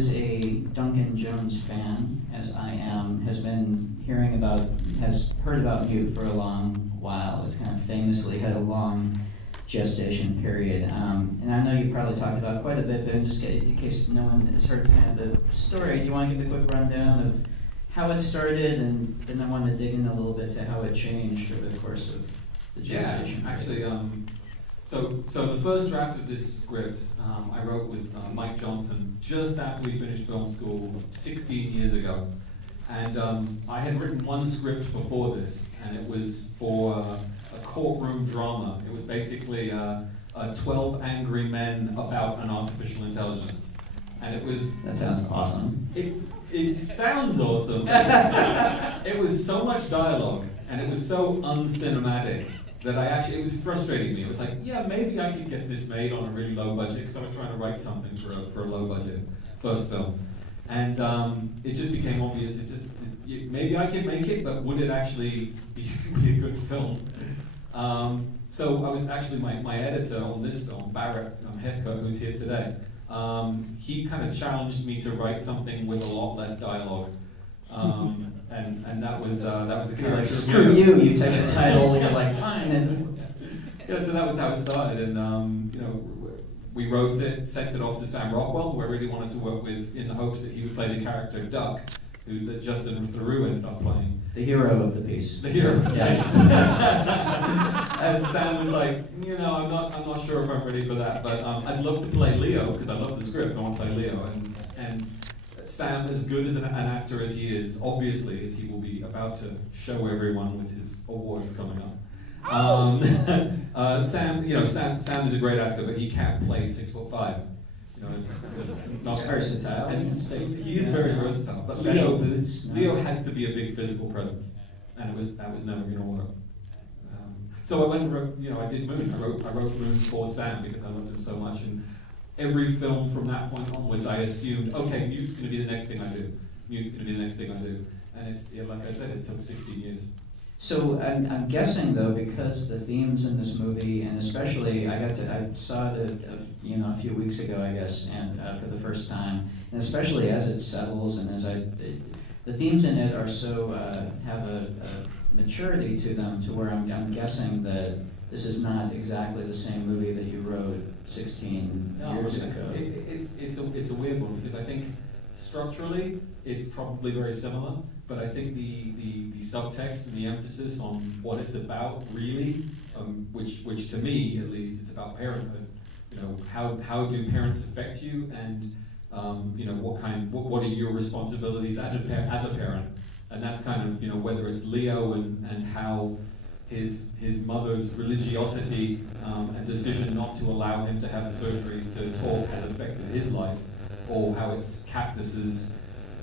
Is a Duncan Jones fan, as I am, has heard about you for a long while. It's kind of famously had a long gestation period. And I know you probably talked about it quite a bit, but in case no one has heard kind of the story, do you want to give a quick rundown of how it started, and then I want to dig in a little bit to how it changed over the course of the gestation period? Actually, so the first draft of this script I wrote with Mike Johnson just after we finished film school 16 years ago. And I had written one script before this, and it was for a courtroom drama. It was basically 12 angry men about an artificial intelligence. And it was... That sounds awesome. It sounds awesome. It was so much dialogue, and it was so uncinematic that it was frustrating me. It was like, yeah, maybe I could get this made on a really low budget, because I was trying to write something for a low budget first film. And it just became obvious, maybe I could make it, but would it actually be a good film? So I was actually, my editor on this film, Barrett Hefka, who's here today, he kind of challenged me to write something with a lot less dialogue. And that was the character. Like, screw you take the title, you're like, fine. Yeah, so that was how it started, and we wrote it, sent it off to Sam Rockwell, who I really wanted to work with, in the hopes that he would play the character Duck, that Justin Theroux ended up playing. The hero of the piece. The hero of the piece. And Sam was like, I'm not sure if I'm ready for that, but I'd love to play Leo, because I love the script, I want to play Leo, and Sam, as good as an actor as he is, obviously, as he will be about to show everyone with his awards coming up. Sam is a great actor, but he can't play 6'5". It's just not versatile. And he is very versatile. But Special boots. Leo has to be a big physical presence, and that was never going to work. So I went and wrote. I did Moon. I wrote Moon for Sam because I loved him so much, and every film from that point onwards, I assumed, okay, Mute's going to be the next thing I do. Mute's going to be the next thing I do. And it's, like I said, it took 16 years. So I'm guessing though, because the themes in this movie, and especially I saw it a few weeks ago, I guess, and for the first time, and especially as it settles and as the themes in it are so have a maturity to them, to where I'm guessing that this is not exactly the same movie that you wrote 16 years ago. It's a weird one, because I think structurally it's probably very similar, but I think the subtext and the emphasis on what it's about really, which to me at least, it's about parenthood. How do parents affect you, and what are your responsibilities as a parent, and that's kind of whether it's Leo and how his mother's religiosity and decision not to allow him to have the surgery to talk has affected his life, or how it's Cactus's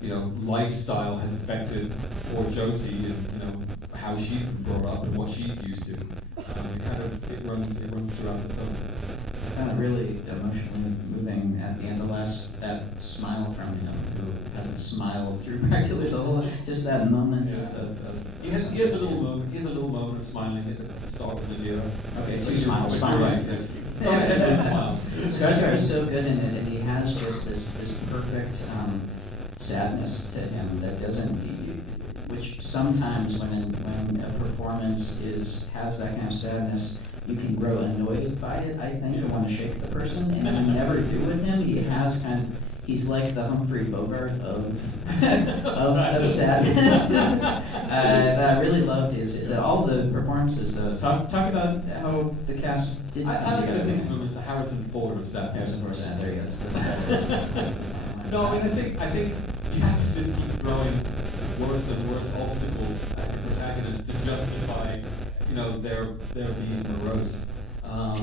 lifestyle has affected poor Josie, and how she's been brought up and what she's used to. It runs throughout the film. Kind of really emotionally moving at the end. That smile from him, who hasn't smiled through practically the whole. Just that moment of he has a little moment. He has a little moment of smiling at the start of the video. Okay, two smiles. Right. Yes. Smile. Skarsgård is so good in it, and he has just this perfect sadness to him that doesn't. Which sometimes when a performance has that kind of sadness, you can grow annoyed by it, I think, and want to shake the person, and you never do with him. He's like the Humphrey Bogart of sadness. I really loved all the performances. Talk about how the cast did. I like to think of him as the Harrison Ford of sadness. Harrison Ford, sad. There you go. No, I think you have to just keep throwing worse and worse obstacles at the protagonist to justify, their being morose. How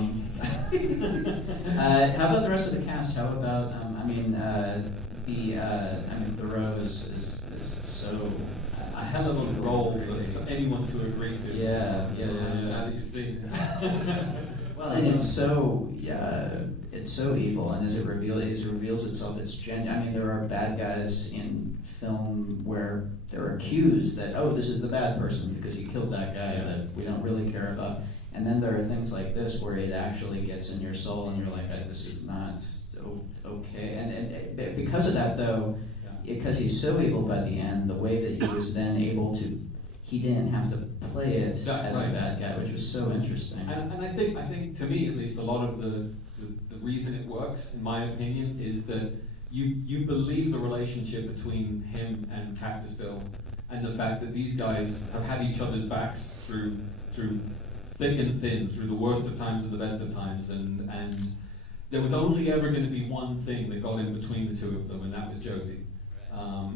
about the rest of the cast? How about Theroux is so a hell of a role for anyone to agree to. Yeah. Now that you've seen it. Well, and it's so evil, and as it reveals itself, it's genuine. There are bad guys in film where they're accused that, this is the bad person because he killed that guy that we don't really care about. And then there are things like this where it actually gets in your soul, and you're like, this is not okay. And because of that, though, because he's so evil by the end, the way that he was then able to, he didn't have to play it as a bad guy, which was so interesting. And I think to me at least, a lot of the reason it works, in my opinion, is that you believe the relationship between him and Cactus Bill, and the fact that these guys have had each other's backs through thick and thin, through the worst of times and the best of times, and there was only ever going to be one thing that got in between the two of them, and that was Josie.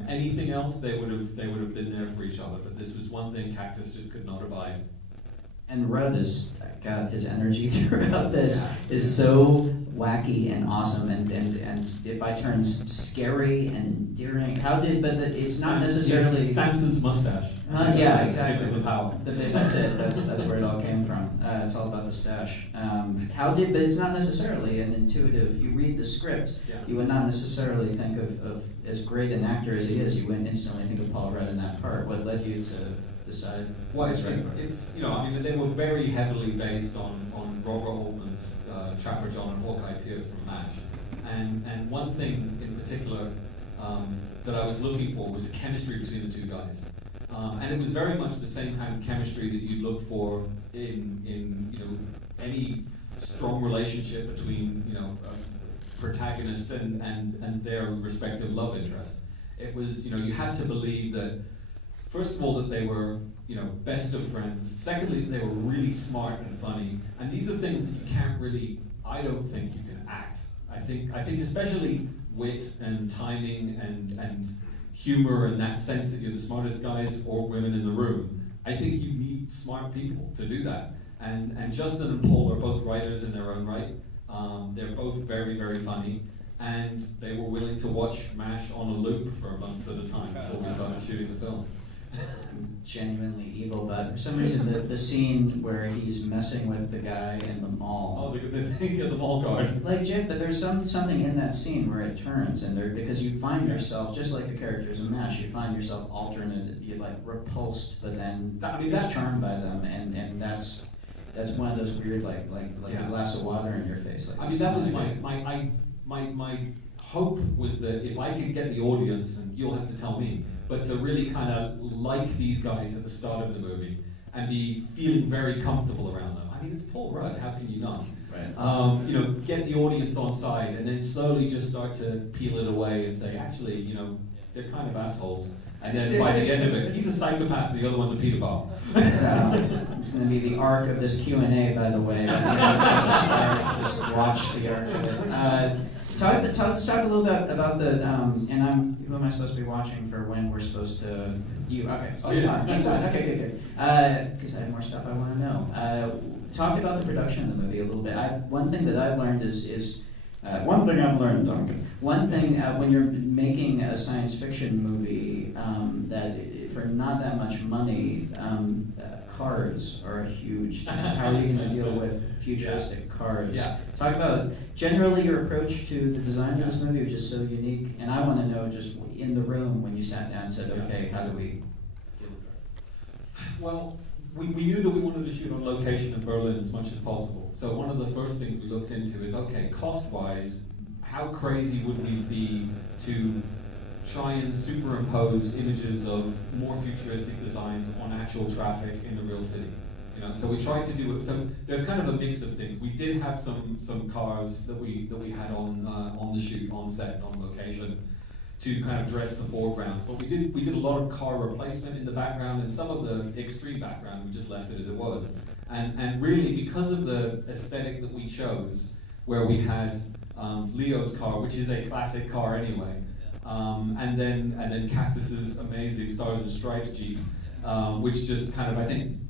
Anything else, they would have been there for each other, but this was one thing Cactus just could not abide. And Rudd is, God, his energy throughout this is so wacky and awesome, and it by turns scary and endearing. It's not necessarily Samson's mustache. Yeah, exactly. The power. That's it. That's where it all came from. It's all about the stash. But it's not necessarily an intuitive. You read the script, you would not necessarily think of as great an actor as he is. You wouldn't instantly think of Paul Rudd in that part. What led you to decide? Well, it's they were very heavily based on Robert Altman's Trapper John and Hawkeye Pierce from MASH, and one thing in particular that I was looking for was the chemistry between the two guys, and it was very much the same kind of chemistry that you'd look for in any strong relationship between a protagonist and their respective love interest. It was you had to believe that, first of all, that they were best of friends. Secondly, that they were really smart and funny. And these are things that you can't really, I don't think you can act. I think especially wit and timing and humor and that sense that you're the smartest guys or women in the room. I think you need smart people to do that. And Justin and Paul are both writers in their own right. They're both very, very funny. And they were willing to watch MASH on a loop for months at a time before we started shooting the film. Genuinely evil, but for some reason the scene where he's messing with the guy in the mall. Oh, the mall guard. Like Jim, but there's something in that scene where it turns, and because you find yourself, just like the characters in MASH, you find yourself alternate, you're like repulsed, but then that's charmed by them, and that's one of those weird like a glass of water in your face. Like, that was my hope was that if I could get the audience, and you'll have to tell me, but to really kind of like these guys at the start of the movie and be feeling very comfortable around them. I mean, it's Paul Rudd, how can you not? Right. Get the audience on side and then slowly just start to peel it away and say, actually, they're kind of assholes. And then by the end of it, he's a psychopath, the other one's a pedophile. It's going to be the arc of this Q&A, by the way. Just watch the arc of it. Let's talk a little bit about the, who am I supposed to be watching for when we're supposed to, you, okay. Oh, yeah. Okay, good. Because I have more stuff I want to know. Talk about the production of the movie a little bit. One thing that I've learned is one thing I've learned, Duncan. One thing, when you're making a science fiction movie, that for not that much money, cars are a huge thing. How are you going to deal with futuristic cars? Yeah. Talk about generally your approach to the design of this movie, which is so unique. And I want to know, just in the room when you sat down and said, okay, how do we deal with that? Well, we knew that we wanted to shoot on location in Berlin as much as possible. So one of the first things we looked into is, okay, cost-wise, how crazy would we be to try and superimpose images of more futuristic designs on actual traffic in the real city? So we tried to do it. So there's kind of a mix of things. We did have some cars that we had on the shoot, on set, on location, to kind of dress the foreground. But we did a lot of car replacement in the background, and some of the extreme background we just left it as it was. And really, because of the aesthetic that we chose, where we had Leo's car, which is a classic car anyway, and then Cactus's amazing Stars and Stripes Jeep, which just kind of, I think,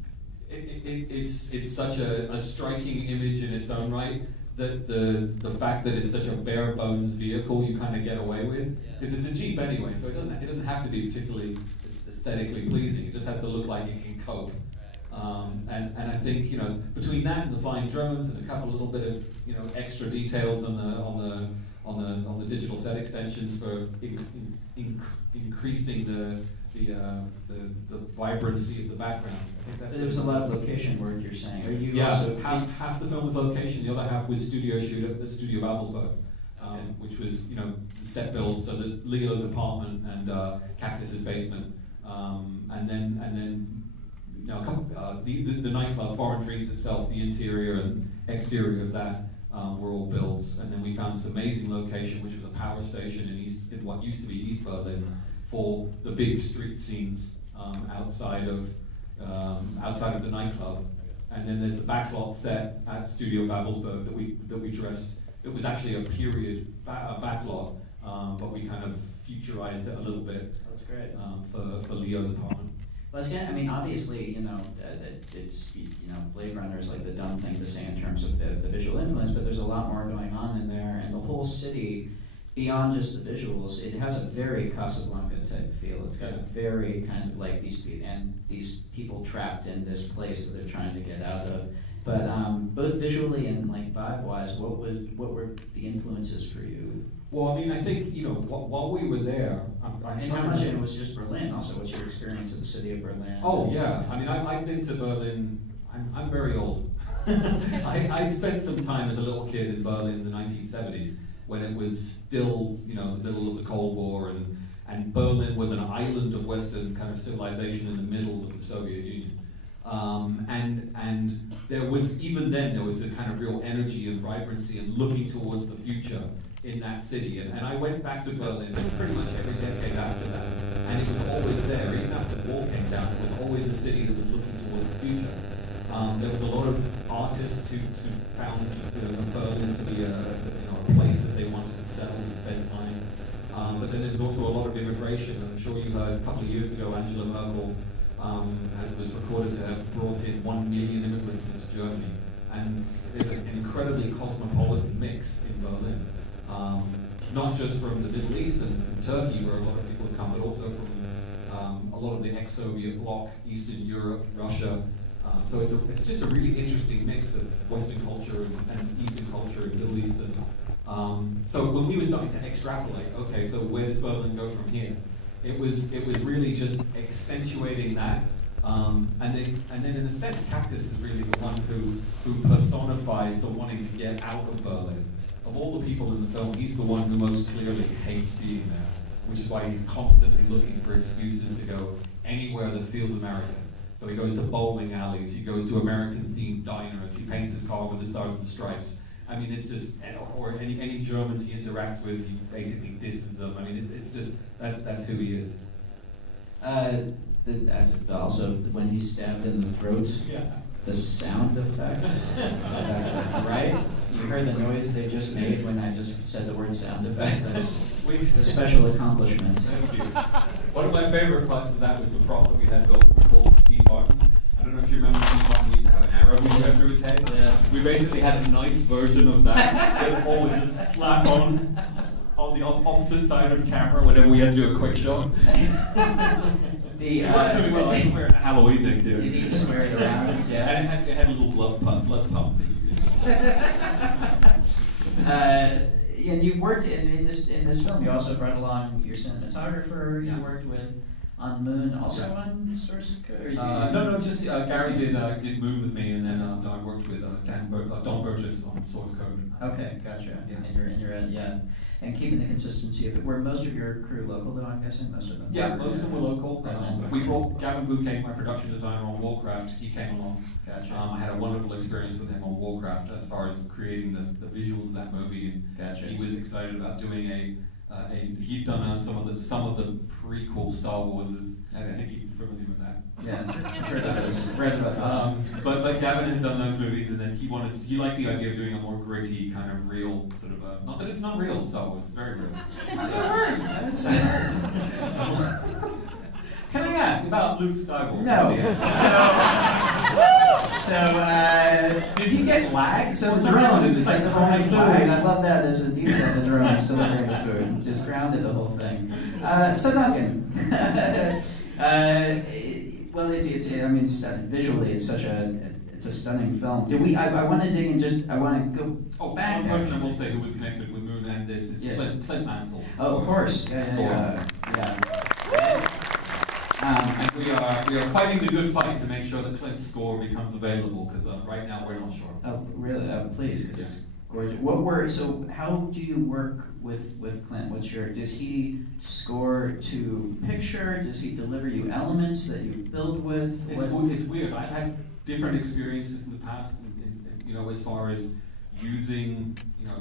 it's such a striking image in its own right, that the fact that it's such a bare bones vehicle you kind of get away with, because it's a Jeep anyway, so it doesn't have to be particularly aesthetically pleasing. It just has to look like it can cope. And I think between that and the flying drones and a couple little bit of extra details on the digital set extensions for increasing the vibrancy of the background. There was a lot of location work, you're saying. Also half the film was location, the other half was studio shoot at the Studio Babelsberg. which was, set build, so that Leo's apartment and Cactus's basement, and then the nightclub, Foreign Dreams itself, the interior and exterior of that were all builds. And then we found this amazing location, which was a power station in what used to be East Berlin, for the big street scenes outside of the nightclub. And then there's the backlot set at Studio Babelsberg that we dressed. It was actually a period backlot, but we kind of futurized it a little bit. That's great. For Leo's apartment. Well, again, I mean, obviously, it's Blade Runner is like the dumb thing to say in terms of the visual influence, but there's a lot more going on in there, and the whole city, beyond just the visuals, it has a very Casablanca type feel. It's got a very kind of like these people trapped in this place that they're trying to get out of. But both visually and like vibe-wise, what were the influences for you? Well, I mean, I think while we were there, and how much of it was just Berlin? Also, what's your experience of the city of Berlin? Oh yeah, I mean, I've been to Berlin. I'm very old. I spent some time as a little kid in Berlin in the 1970s when it was still, the middle of the Cold War, and Berlin was an island of Western kind of civilization in the middle of the Soviet Union. And there was, even then, there was this kind of real energy and vibrancy and looking towards the future in that city. And I went back to Berlin pretty much every decade after that. And it was always there, even after the wall came down, it was always a city that was looking towards the future. There was a lot of artists who found Berlin to be a place that they wanted to settle and spend time. But then there was also a lot of immigration. I'm sure you heard a couple of years ago, Angela Merkel was recorded to have brought in 1 million immigrants into Germany. And there's an incredibly cosmopolitan mix in Berlin. Not just from the Middle East and from Turkey, where a lot of people have come, but also from a lot of the ex-Soviet bloc, Eastern Europe, Russia. So it's just a really interesting mix of Western culture and Eastern culture and Middle Eastern. So when we were starting to extrapolate, okay, so where does Berlin go from here? It was really just accentuating that, and then in a sense, Cactus is really the one who personifies the wanting to get out of Berlin. Of all the people in the film, he's the one who most clearly hates being there, which is why he's constantly looking for excuses to go anywhere that feels American. So he goes to bowling alleys, he goes to American-themed diners, he paints his car with the Stars and Stripes. I mean, it's just, or any Germans he interacts with, he basically disses them. I mean, it's just, that's who he is. Also, when he's stabbed in the throat, the sound effect, right? You heard the noise they just made when I just said the word sound effect. It's a special accomplishment. Thank you. One of my favorite parts of that was the prop that we had built called Steve Martin. I don't know if you remember Steve Martin used to have an arrow going through his head. Yeah. We basically had a knife version of that that Paul would just slap on the opposite side of the camera whenever we had to do a quick shot. It works really well. I can wear it at Halloween next year. Did you just wear it around? Yeah. And it had a little blood pump that you could use. And you've worked in this film. You also brought along your cinematographer. You worked with on Moon, also on Source Code. No, just Gary did Moon with me, and then I worked with Don Burgess on Source Code. Okay, gotcha. Yeah. And you're and keeping the consistency of it. Were most of your crew local, though? I'm guessing most of them. Yeah, most of them were local. We brought Gavin Bouquet, my production designer on Warcraft. He came along. Gotcha. I had a wonderful experience with him on Warcraft as far as creating the visuals of that movie. And gotcha. He was excited about doing he'd done some of the prequel Star Warses. Okay. I think you're familiar with that. Yeah, read about those. But Gavin had done those movies, and then he liked the idea of doing a more gritty, kind of real sort of not that it's not real Star Wars, it's very real. Can I ask about Luke Skywalker? No. Did he get lag? So the drone is like the whole food. I love that as a detail. The drone delivering the food, just grounded the whole thing. So Duncan, well, it's I mean, visually, it's a stunning film. I want to dig in. I want to go back. One person I will say who was connected with Moon and this is Clint Mansell. Oh, of course. Yeah. We are fighting the good fight to make sure that Clint's score becomes available, because right now we're not sure. Oh, really? Please, because Gorgeous. So how do you work with Clint? Does he score to picture? Does he deliver you elements that you build with? It's weird. I've had different experiences in the past, as far as using,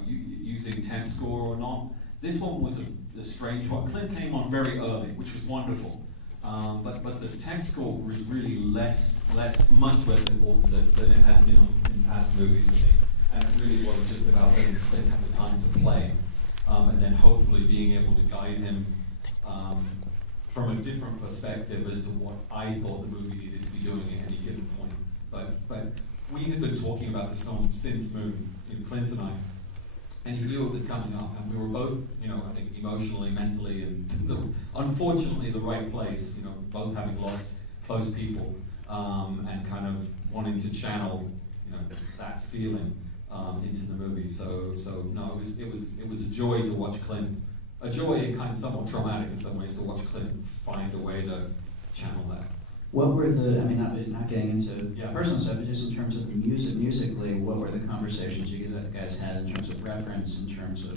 using temp score or not. This one was a strange one. Clint came on very early, which was wonderful. But the temp score was really much less important than it has been in past movies for me. And it really was just about letting Clint have the time to play, and then hopefully being able to guide him from a different perspective as to what I thought the movie needed to be doing at any given point. But we had been talking about this film since Moon, Clint and I, and he knew it was coming up, and we were both, I think emotionally, mentally, and unfortunately the right place, both having lost close people, and kind of wanting to channel, that feeling into the movie. So no, it was a joy to watch Clint, a joy and kind of somewhat traumatic in some ways to watch Clint find a way to channel that. What were not getting into personal stuff, but just in terms of musically, what were the conversations you guys had in terms of reference, in terms of,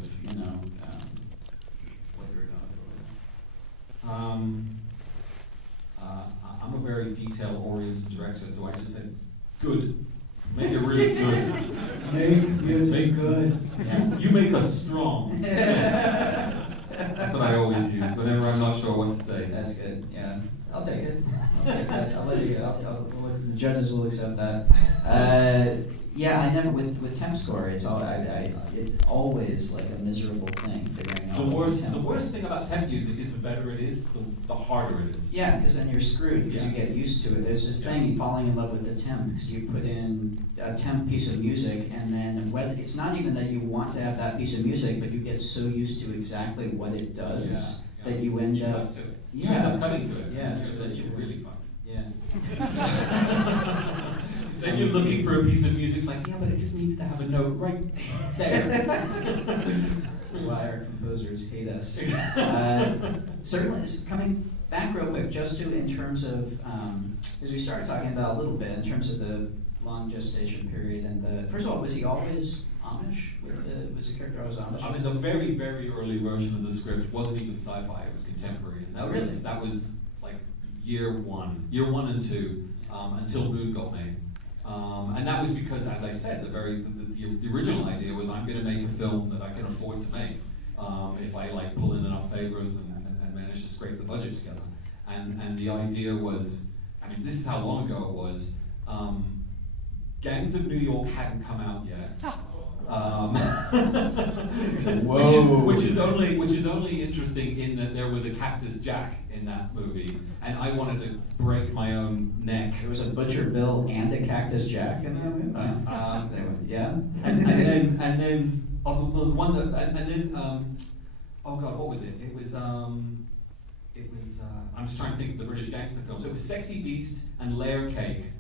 what you were going for? I'm a very detail-oriented director, so I just said, good. Make it really good. Make music good. Yeah. You make us strong. That's what I always use whenever I'm not sure what to say. That's good. Yeah, I'll take it. I'll let you go. The judges will accept that. Yeah, I never with temp score. It's always like a miserable thing figuring out. The worst thing about temp music is the better it is, the harder it is. Yeah, because then you're screwed because you get used to it. There's this thing, falling in love with the temp, because you put in a temp piece of music, and then it's not even that you want to have that piece of music, but you get so used to exactly what it does that you end up. You end up cutting to it. Yeah, so that you're really fun. Yeah. Then you're looking for a piece of music. It's like, yeah, but it just needs to have a note right there. This is why our composers hate us. Certainly, coming back real quick, just to in terms of, as we started talking about a little bit, in terms of the long gestation period and first of all, was he always Amish? Was the character always Amish? I mean, the very, very early version of the script wasn't even sci-fi; it was contemporary, and that was like year one and two, until Moon got made. And that was because, as I said, the original idea was I'm going to make a film that I can afford to make if I pull in enough favors and manage to scrape the budget together. And the idea was, I mean, this is how long ago it was. Gangs of New York hadn't come out yet. Which is only interesting in that there was a Cactus Jack in that movie, and I wanted to break my own neck. There was a Butcher Bill and a Cactus Jack in that movie. Yeah. And then the one that oh god, what was it? It was I'm just trying to think of the British gangster films. It was Sexy Beast and Layer Cake.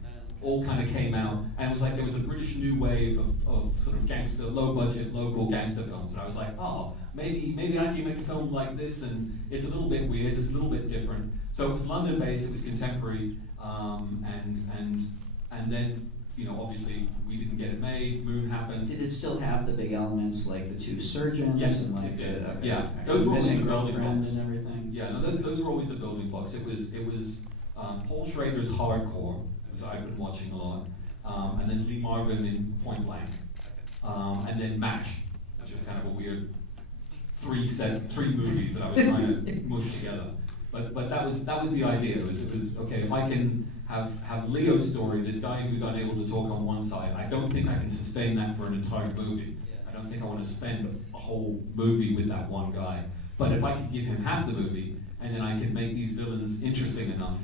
All kind of came out, and it was like there was a British new wave of sort of gangster, low-budget, local gangster films, and I was like, oh, maybe I can make a film like this, and it's a little bit weird, it's a little bit different. So it was London-based, it was contemporary, and then, obviously we didn't get it made. Moon happened. Did it still have the big elements like the two surgeons? Yes, and it did. Okay, yeah, those were always the building blocks and everything. Yeah, no, those were always the building blocks. It was Paul Schrader's Hardcore. I've been watching a lot, and then Lee Marvin in Point Blank, and then MASH, which was kind of a weird three movies that I was trying to mush together. But that was the idea. It was okay, if I can have Leo's story, this guy who's unable to talk on one side, I don't think I can sustain that for an entire movie. I don't think I want to spend a whole movie with that one guy. But if I could give him half the movie, and then I could make these villains interesting enough,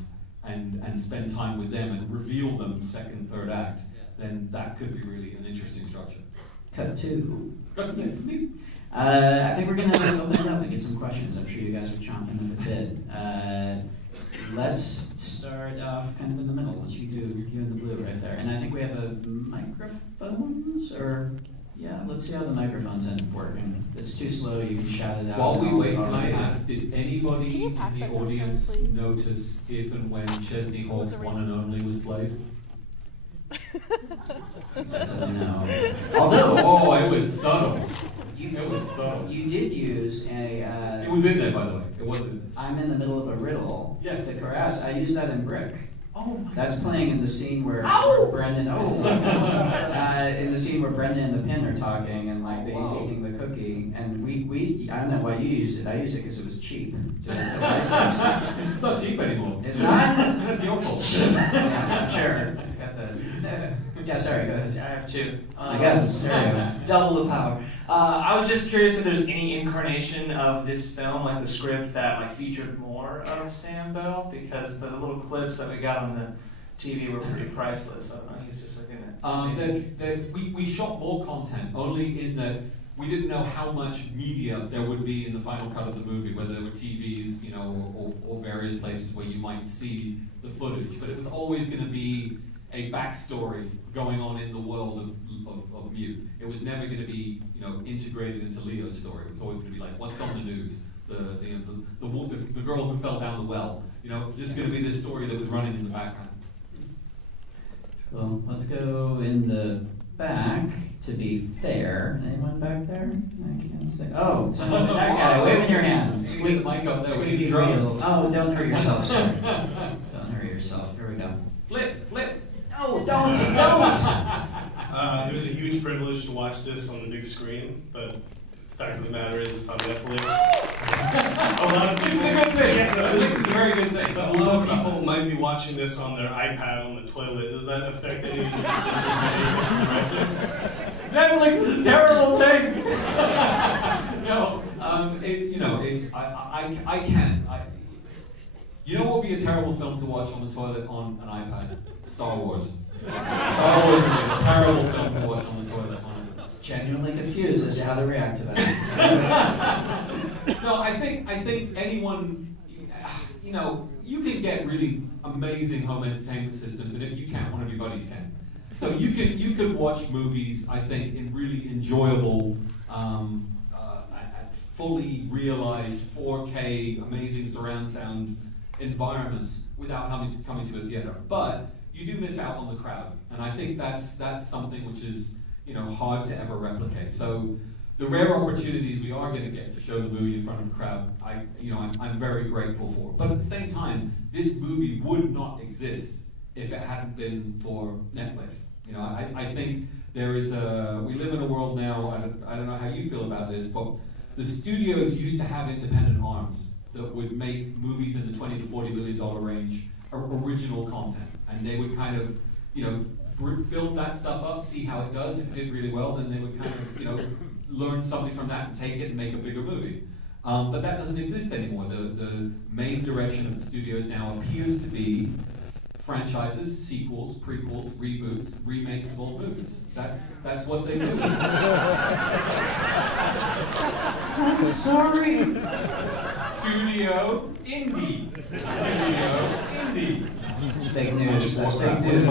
and spend time with them and reveal them second, third act, then that could be really an interesting structure. Cut to this. I think we're going to open it up and get some questions. I'm sure you guys are chomping at the bit. Let's start off kind of in the middle. Let's you in the blue right there. And I think we have a microphones, or yeah, let's see how the microphones end up working. If it's too slow, you can shout it out. While we wait, can I ask, did anybody in the audience notice if and when Chesney Hawk's One and Only was played? That's a no. Although, Oh, it was subtle. you, It was subtle. you did use a. It was in there, by the way. It was in there. I'm in the middle of a riddle. Yes. The chorus. I use that in Brick. Oh my That's goodness. playing in the scene where Brendan. In the scene where Brendan and the Pin are talking, and like he's eating the cookie, and we I don't know why you used it. I used it because it was cheap to license. It's not cheap anymore. It's not. That's your fault. Yes, I'm sure. It's got the. Yeah, sorry. Go ahead. I have two. I got this. There you go. Double the power. I was just curious if there's any incarnation of this film, like the script, that like featured more of Sam Bell, because the little clips that we got on the TV were pretty priceless. I don't know. He's just like in it. We shot more content, only in that we didn't know how much media there would be in the final cut of the movie, whether there were TVs, you know, or various places where you might see the footage. But it was always going to be a backstory going on in the world of Mute. It was never going to be, you know, integrated into Leo's story. It was always going to be like, what's on the news? The girl who fell down the well. You know, it's just going to be this story that was running in the background. Cool. Let's go in the back. To be fair, anyone back there? I can't say. Oh, someone, that guy, waving your hands. Squeak the mic up there. We need Squeaky drum. wheel. Oh, don't hurt yourself, sir. Don't hurt yourself. Here we go. Flip. No, don't. It was a huge privilege to watch this on the big screen, but the fact of the matter is it's on Netflix. A lot of This people, is a good thing. Yeah, This is a very good thing. but a lot of people might be watching this on their iPad on the toilet. Does that affect any of the decisions made? Netflix is a terrible thing. No, it's, you know, it's I can't. You know what would be a terrible film to watch on the toilet on an iPad? Star Wars. Star Wars would be a terrible film to watch on the toilet on an iPad. Genuinely confused as to how to react to that. No, I think anyone, you know, you can get really amazing home entertainment systems, and if you can't, one of your buddies can. So you could watch movies, I think, in really enjoyable, fully realized 4K, amazing surround sound environments without coming to a theater. But you do miss out on the crowd, and I think that's something which is, you know, hard to ever replicate. So the rare opportunities we are going to get to show the movie in front of a crowd, I'm very grateful for. But at the same time, this movie would not exist if it hadn't been for Netflix. You know, I think there is we live in a world now, I don't know how you feel about this, but the studios used to have independent arms that would make movies in the $20 to $40 million range original content. And they would kind of, you know, build that stuff up, see how it does. If it did really well, then they would kind of, you know, learn something from that and take it and make a bigger movie. But that doesn't exist anymore. The main direction of the studios now appears to be franchises, sequels, prequels, reboots, remakes of old movies. That's what they do. I'm sorry. Studio indie. Studio indie. It's fake news. That's fake news.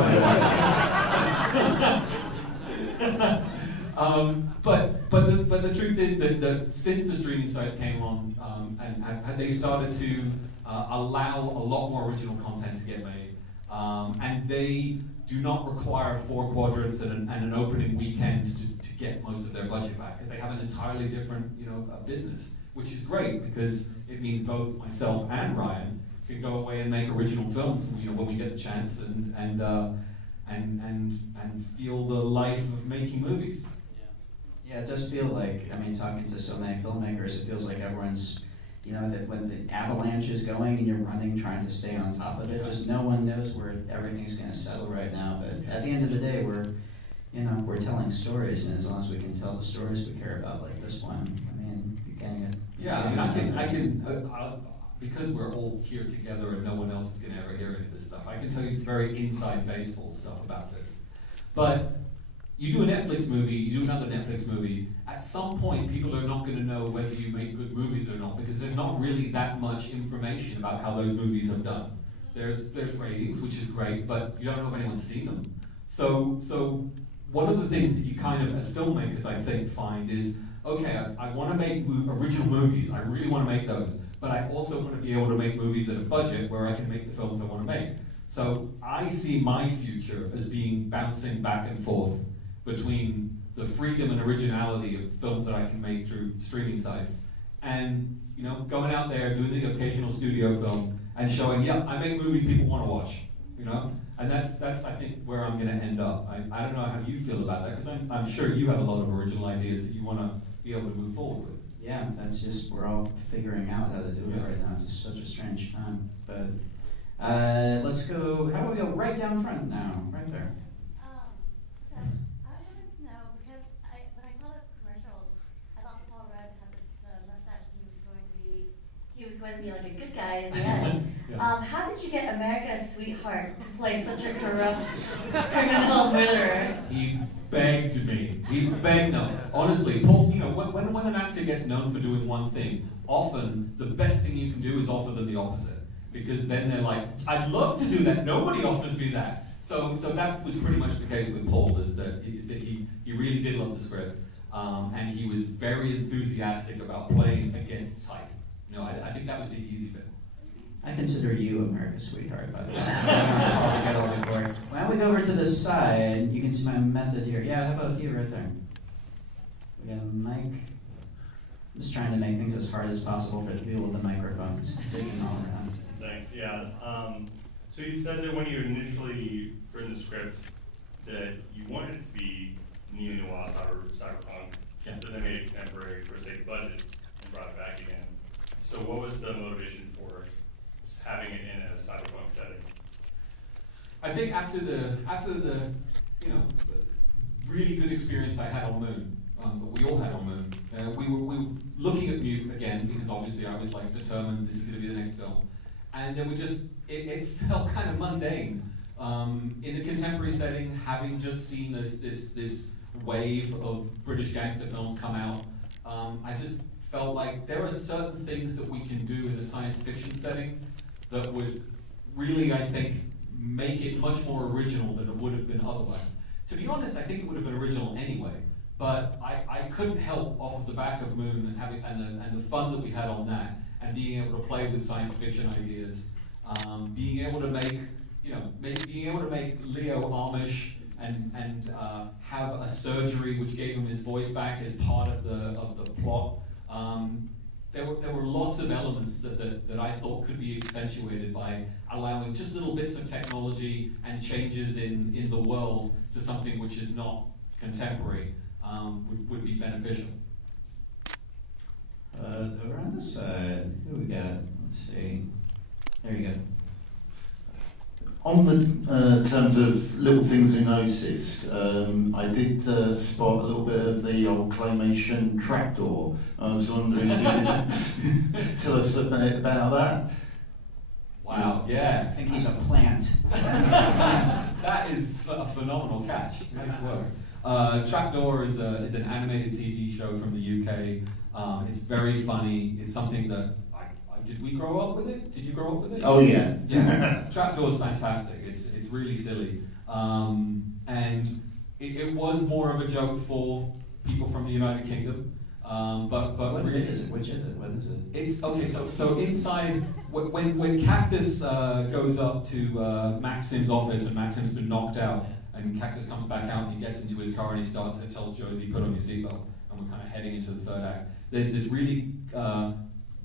But the truth is that since the streaming sites came on, and they started to allow a lot more original content to get made, and they do not require 4 quadrants and an opening weekend to get most of their budget back, because they have an entirely different, you know, business, which is great because it means both myself and Ryan can go away and make original films, you know, when we get the chance and feel the life of making movies. Yeah, it does feel like, I mean, talking to so many filmmakers, it feels like everyone's, you know, that when the avalanche is going and you're running, trying to stay on top of it, just no one knows where everything's going to settle right now. But at the end of the day, we're telling stories, and as long as we can tell the stories we care about, like this one, I mean, you're getting it. Yeah, I mean, I can, because we're all here together and no one else is going to ever hear any of this stuff, I can tell you some very inside baseball stuff about this. But you do a Netflix movie, you do another Netflix movie, at some point people are not going to know whether you make good movies or not, because there's not really that much information about how those movies have done. There's ratings, which is great, but you don't know if anyone's seen them. So one of the things that you kind of, as filmmakers, I think, find is, okay, I want to make original movies, I really want to make those, but I also want to be able to make movies at a budget where I can make the films I want to make. So I see my future as being bouncing back and forth between the freedom and originality of films that I can make through streaming sites, and going out there doing the occasional studio film and showing, yeah, I make movies people want to watch, and that's I think where I'm going to end up. I don't know how you feel about that, because I'm sure you have a lot of original ideas that you want to be able to move forward with. Yeah, that's just, we're all figuring out how to do it right now. It's just such a strange time. But let's go, how about we go right down front now, right there. So I wanted to know, because when I saw the commercials, I thought Paul Rudd had the mustache, and he was going to be like a good guy in the end. Yeah. How did you get America's Sweetheart to play such a corrupt criminal murderer? He begged me. He begged. No, honestly, Paul. When an actor gets known for doing one thing, often the best thing you can do is offer them the opposite, because then they're like, "I'd love to do that. Nobody offers me that." So that was pretty much the case with Paul. Is that he really did love the script, and he was very enthusiastic about playing against type. I think that was the easy bit. I consider you America's Sweetheart, by the way. I'll get all the glory. Why don't we go over to the side? You can see my method here. Yeah, how about you right there? We got a mic. I'm just trying to make things as hard as possible for the people with the microphones, so you can all around. Thanks, yeah. So you said that when you initially written the script that you wanted it to be neo-noir cyberpunk, Yeah. but then made it contemporary for the sake of budget and brought it back again. So what was the motivation for having it in a cyberpunk setting? I think after the really good experience I had on Moon, that we all had on Moon, we were looking at Mute again, because obviously I was like determined this is going to be the next film, and then it felt kind of mundane in the contemporary setting, having just seen this wave of British gangster films come out. I just felt like there are certain things that we can do in a science fiction setting that would really, I think, make it much more original than it would have been otherwise. To be honest, I think it would have been original anyway, but I couldn't help off of the back of Moon and the fun that we had on that, and being able to play with science fiction ideas, being able to make Leo Amish and have a surgery which gave him his voice back as part of the plot. There were lots of elements that I thought could be accentuated by allowing just little bits of technology and changes in the world to something which is not contemporary, would be beneficial. Over on this side, who we got? Let's see. There you go. On the terms of little things we noticed, I did spot a little bit of the old claymation trapdoor. I was wondering if you could tell us a bit about that. Wow, yeah. I think he's a plant. That is a phenomenal catch. Nice work. Trapdoor is an animated TV show from the UK. It's very funny. It's something that did we grow up with it? Did you grow up with it? Oh yeah. Yeah. Trapdoor's fantastic. It's really silly, and it was more of a joke for people from the United Kingdom. But What really, is it? Which is it? What is it? it's okay. So inside, when Cactus goes up to Maxim's office and Maxim's been knocked out, and Cactus comes back out and he gets into his car and he starts to tell Josie, put on your seatbelt, and we're kind of heading into the third act. There's this really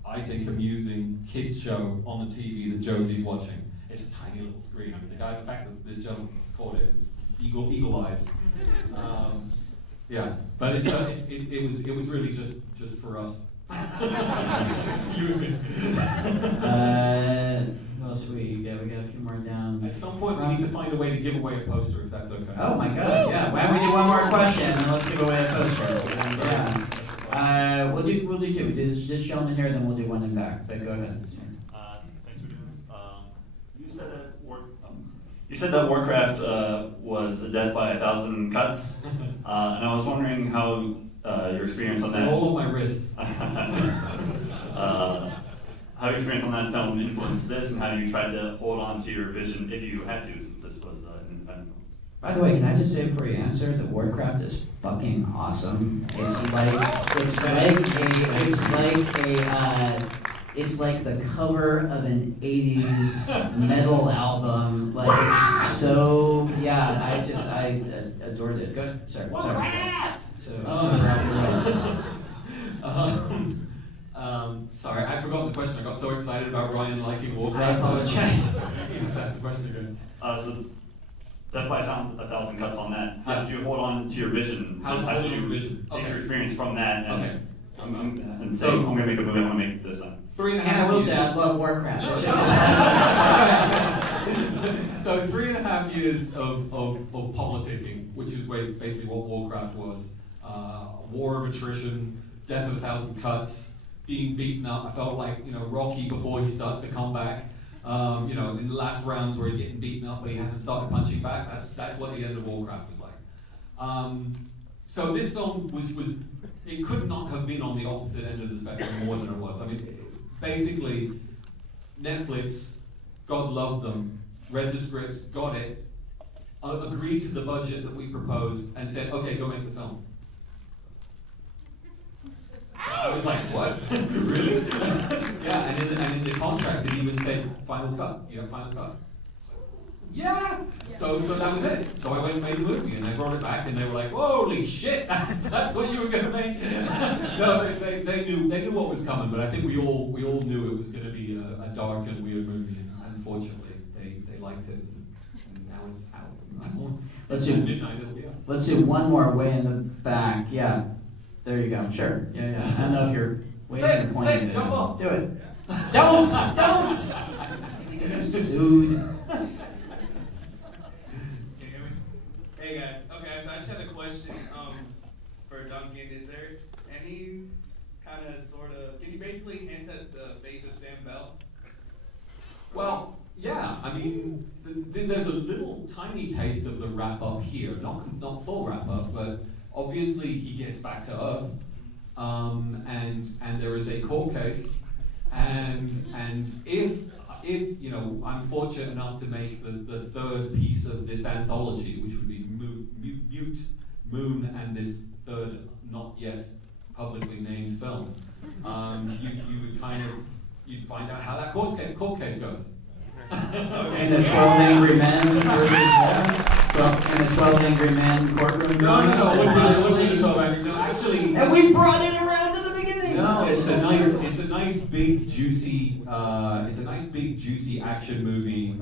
I think, amusing kids show on the TV that Josie's watching. It's a tiny little screen. I mean, the fact that this gentleman caught it is eagle eyes. Yeah, but it was really just for us. Who else we got? We got a few more down. At some point, we need to find a way to give away a poster, if that's okay. Oh my God! Yeah. Why don't we do one more question and let's give away a poster? Yeah. We'll do two. We do this gentleman here, then we'll do one in back. But go ahead. Thanks for doing this. You said that Warcraft was a death by 1,000 cuts, and I was wondering how your experience on that. All of my wrists. How your experience on that film influenced this, and how you tried to hold on to your vision if you had to, since this was an independent film. By the way, can I just say before you answer that Warcraft is fucking awesome. It's like it's like the cover of an 80s metal album. Like, it's so, yeah, I adored it. Go ahead. Sorry. Sorry, I forgot the question. I got so excited about Ryan liking Warcraft. I apologize. That's the question again. So Death by 1,000 Cuts on that. How did you hold on to your vision? How did you vision? Take your experience from that and, Okay. and say, I'm going to make the movie I want to make this time? 3.5 And I will years. say, I love Warcraft. It's just So 3.5 years of politicking, which is basically what Warcraft was. War of attrition, death of 1,000 cuts, being beaten up. I felt like, Rocky before he starts the comeback. In the last rounds where he's getting beaten up but he hasn't started punching back. That's what the end of Warcraft was like. So this film was it could not have been on the opposite end of the spectrum more than it was. I mean, basically, Netflix, God loved them, read the script, got it, agreed to the budget that we proposed, and said, okay, go make the film. I was like, what? Really? Yeah, and in the contract it even said final cut. You have final cut. Yeah. So that was it. So I went and made the movie, and I brought it back, and they were like, "Holy shit, that's what you were gonna make." No, they knew what was coming, but I think we all knew it was gonna be a dark and weird movie. And unfortunately, they liked it, and now it's out. Let's do midnight. It'll be out. Let's do one more way in the back. Yeah. There you go. Sure. Yeah. I don't know if you're waiting or pointing. Flip, jump off. Do it. Don't! Don't! Get us sued. Hey guys. Okay, so I just had a question for Duncan. Is there any kind of sort of, can you basically hint at the fate of Sam Bell? Well, yeah. I mean, there's a little tiny taste of the wrap up here. Not full wrap up, but obviously he gets back to Earth, and there is a court case, and if I'm fortunate enough to make the third piece of this anthology, which would be Mute, Moon, and this third not yet publicly named film, you'd find out how that court case goes. And the 12 Angry Men versus and the 12 Angry Men courtroom. No, it wouldn't be the 12 Angry Men. Actually, and we brought it around to the beginning. No, it's a nice big juicy action movie.